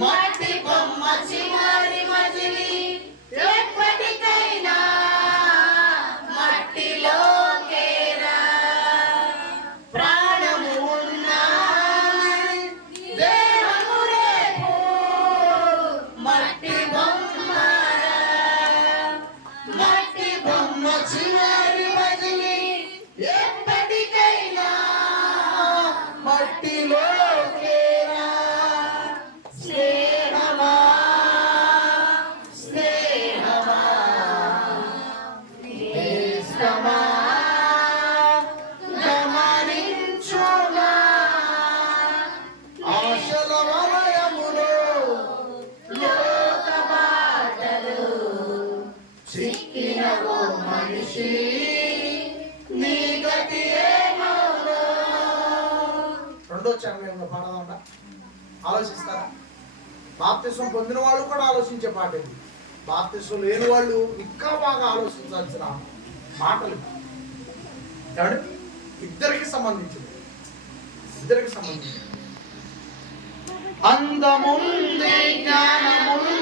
మట్టి బొమ్మ చివరి మజిలి ఎప్పటికైనా మట్టిలోకేరా. ప్రాణము ఉన్న దేహము రేపు మట్టి బొమ్మరా. మట్టి బొమ్మ చివరి మజిలి ఎప్పటికైనా మట్టిలోకేరా. స్నేహమా స్నేహమా నేస్తమా గమనించుమా. ఆశల వలయములో లోక బాటలు చిక్కిన ఓ మనిషి నీ గతి ఏమవునో. రెండో చరణంలో పాడదామంట. ఆలోచిస్తారా? బాప్తిస్వం పొందిన వాళ్ళు కూడా ఆలోచించే పాట ఇది. బాప్తిస్వం లేని వాళ్ళు ఇంకా బాగా ఆలోచించాల్సిన మాటలు. ఏమంటే ఇద్దరికి సంబంధించింది. అందముంది జ్ఞానముంది